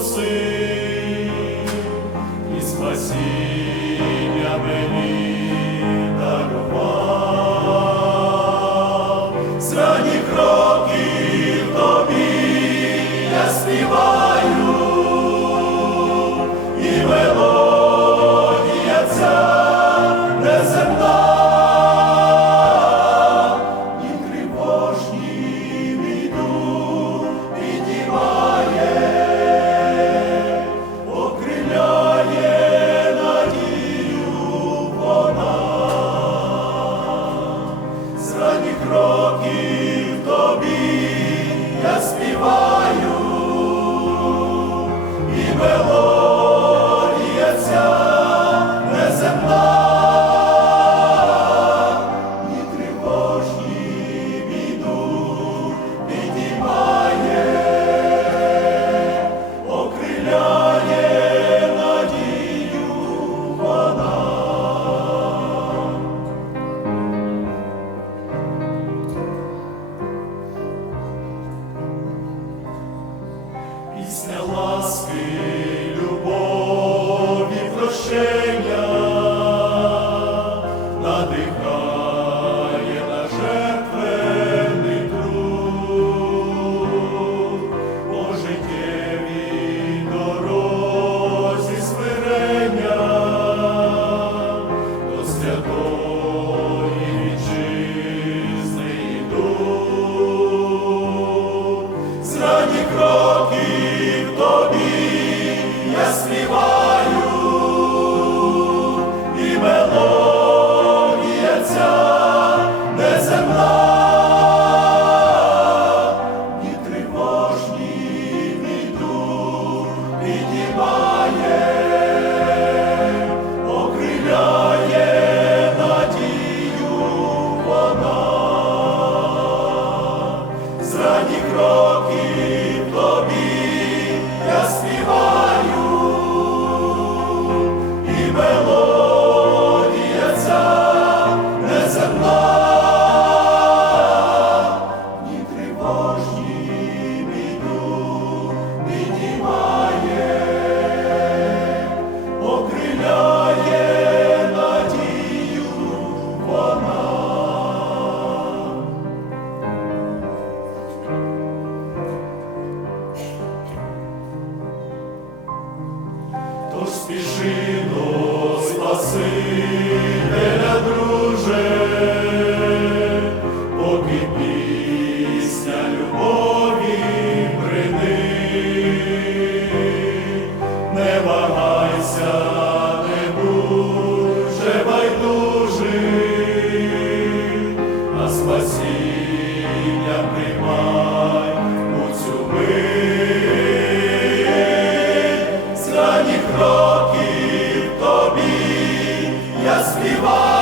Спаси і спасіння мені кров. років тобі я співаю.